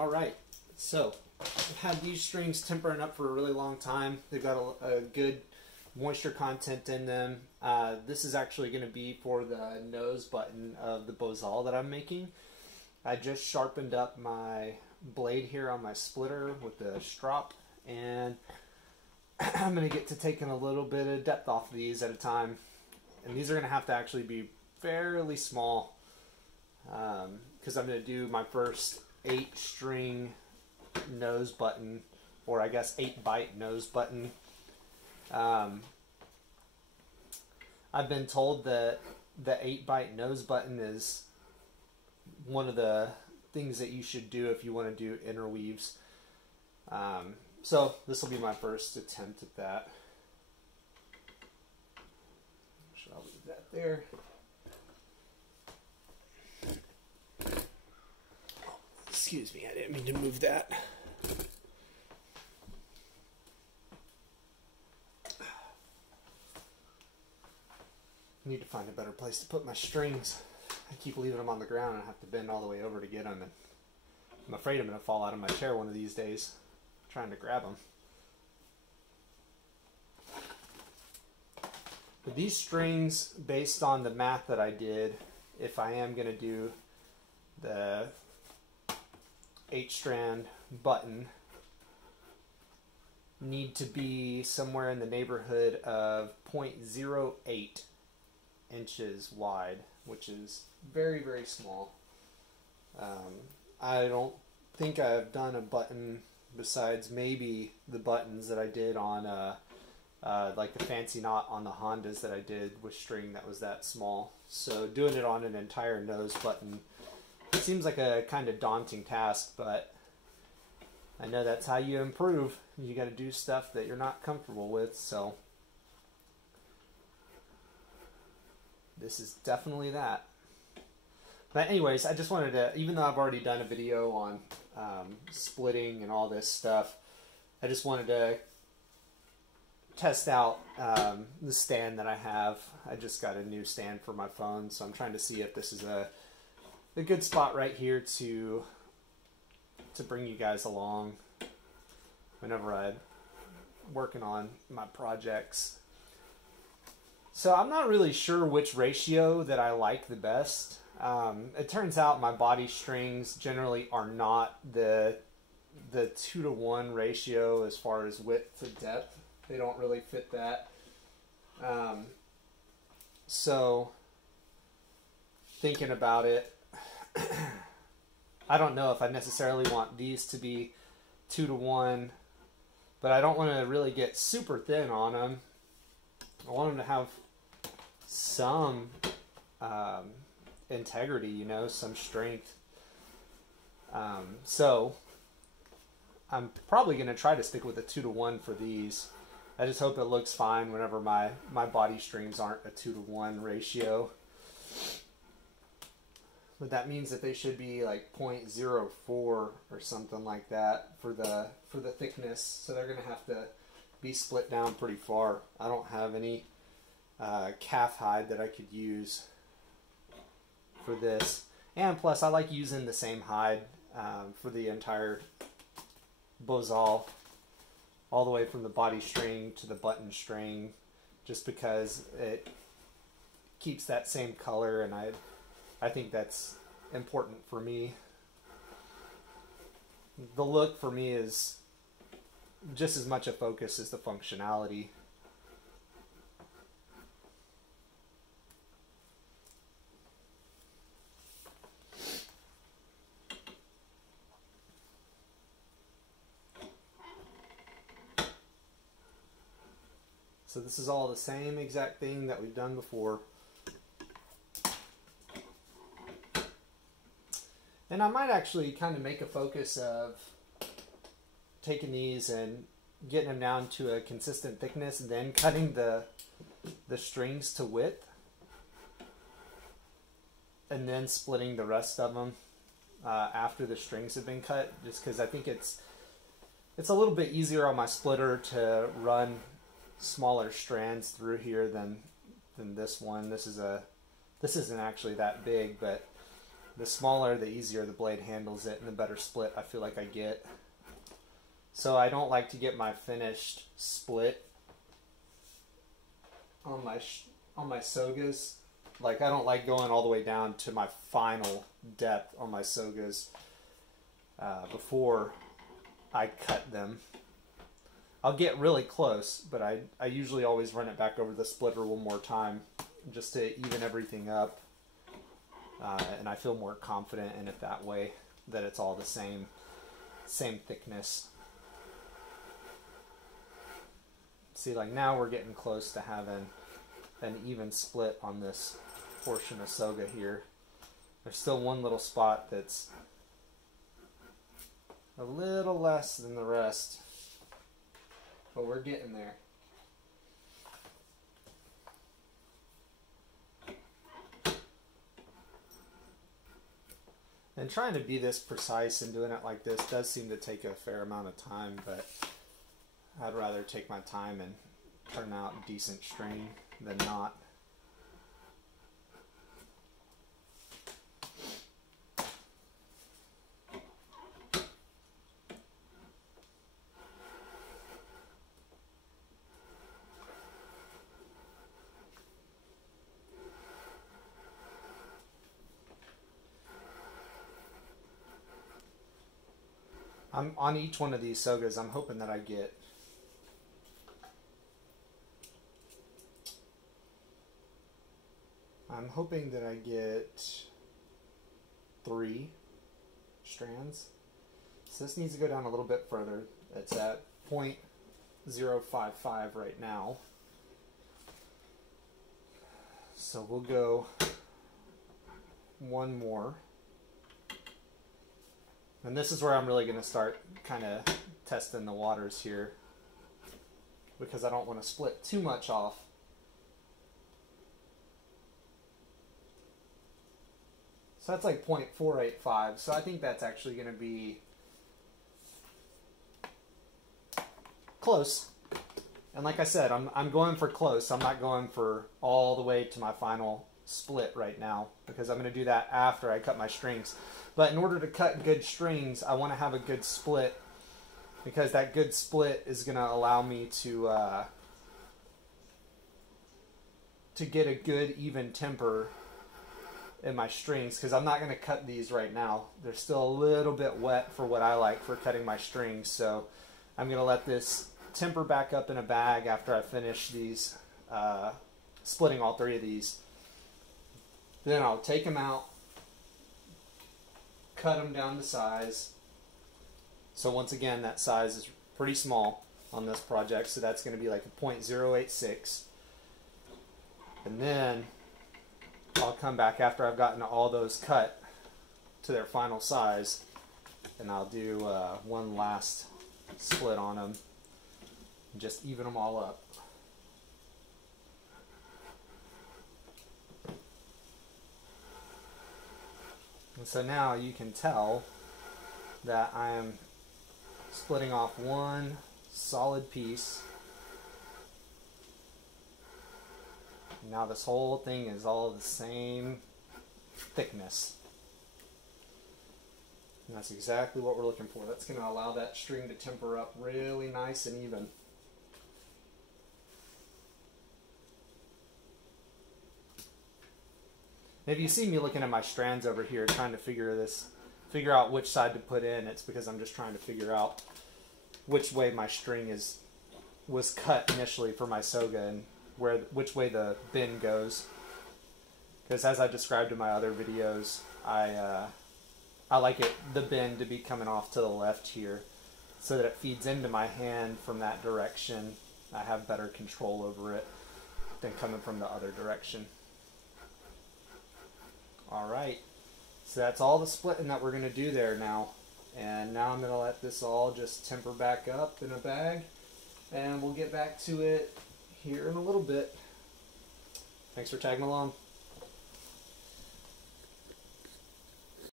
All right, so I've had these strings tempering up for a really long time. They've got a good moisture content in them. This is actually going to be for the nose button of the Bozal that I'm making. I just sharpened up my blade here on my splitter with the strop, and I'm going to get to taking a little bit of depth off of these at a time. And these are going to have to actually be fairly small because I'm going to do my first 8-string nose button, or I guess 8-byte nose button. I've been told that the 8-byte nose button is one of the things that you should do if you want to do interweaves. So this will be my first attempt at that. So I'll leave that there. Excuse me, I didn't mean to move that. I need to find a better place to put my strings. I keep leaving them on the ground and I have to bend all the way over to get them. And I'm afraid I'm going to fall out of my chair one of these days trying to grab them. But these strings, based on the math that I did, if I am going to do the 8-strand button, need to be somewhere in the neighborhood of 0.08 inches wide, which is very, very small. I don't think I've done a button besides maybe the buttons that I did on like the fancy knot on the Hondas that I did with string that was that small. So doing it on an entire nose button seems like a kind of daunting task, but I know that's how you improve. You got to do stuff that you're not comfortable with, so this is definitely that. But anyways, I just wanted to, even though I've already done a video on splitting and all this stuff, I just wanted to test out the stand that I have. I just got a new stand for my phone, so I'm trying to see if this is a good spot right here to bring you guys along whenever I'm working on my projects. So I'm not really sure which ratio that I like the best. It turns out my body strings generally are not the 2-to-1 ratio as far as width to depth. They don't really fit that. So thinking about it, I don't know if I necessarily want these to be 2-to-1, but I don't want to really get super thin on them. I want them to have some integrity, you know, some strength. So I'm probably going to try to stick with a 2-to-1 for these. I just hope it looks fine whenever my body strings aren't a 2-to-1 ratio. But that means that they should be like 0.04 or something like that for the thickness. So they're going to have to be split down pretty far. I don't have any calf hide that I could use for this. And plus I like using the same hide for the entire Bozal, all the way from the body string to the button string, just because it keeps that same color, and I think that's important for me. The look for me is just as much a focus as the functionality. So this is all the same exact thing that we've done before. And I might actually kind of make a focus of taking these and getting them down to a consistent thickness and then cutting the strings to width. And then splitting the rest of them after the strings have been cut. Just because I think it's a little bit easier on my splitter to run smaller strands through here than this one. This isn't actually that big, but The smaller, the easier the blade handles it, and the better split I feel like I get. So I don't like to get my finished split on my sogas. Like, I don't like going all the way down to my final depth on my sogas before I cut them. I'll get really close, but I usually always run it back over the splitter one more time just to even everything up. And I feel more confident in it that way, that it's all the same thickness. See, like now we're getting close to having an even split on this portion of soga here. There's still one little spot that's a little less than the rest, but we're getting there. And trying to be this precise and doing it like this does seem to take a fair amount of time, but I'd rather take my time and turn out decent string than not. I'm on each one of these sogas, I'm hoping that I get get 3 strands. So this needs to go down a little bit further. It's at 0.055 right now. So we'll go one more. And this is where I'm really going to start kind of testing the waters here, because I don't want to split too much off. So that's like 0.485. So I think that's actually going to be close. And like I said, I'm going for close. I'm not going for all the way to my final split right now, because I'm going to do that after I cut my strings. But in order to cut good strings, I want to have a good split, because that good split is going to allow me to get a good even temper in my strings, because I'm not going to cut these right now. They're still a little bit wet for what I like for cutting my strings. So I'm going to let this temper back up in a bag after I finish these, splitting all 3 of these. Then I'll take them out, cut them down to size. So once again, that size is pretty small on this project, so that's going to be like a 0.086. And then I'll come back after I've gotten all those cut to their final size, and I'll do one last split on them and just even them all up. And so now you can tell that I am splitting off one solid piece. Now this whole thing is all the same thickness. And that's exactly what we're looking for. That's going to allow that string to temper up really nice and even. If you see me looking at my strands over here trying to figure out which side to put in, it's because I'm just trying to figure out which way my string was cut initially for my soga, and which way the bend goes. Because as I described in my other videos, I like the bend to be coming off to the left here, so that it feeds into my hand from that direction. I have better control over it than coming from the other direction. Alright, so that's all the splitting that we're going to do there now. And now I'm going to let this all just temper back up in a bag, and we'll get back to it here in a little bit. Thanks for tagging along.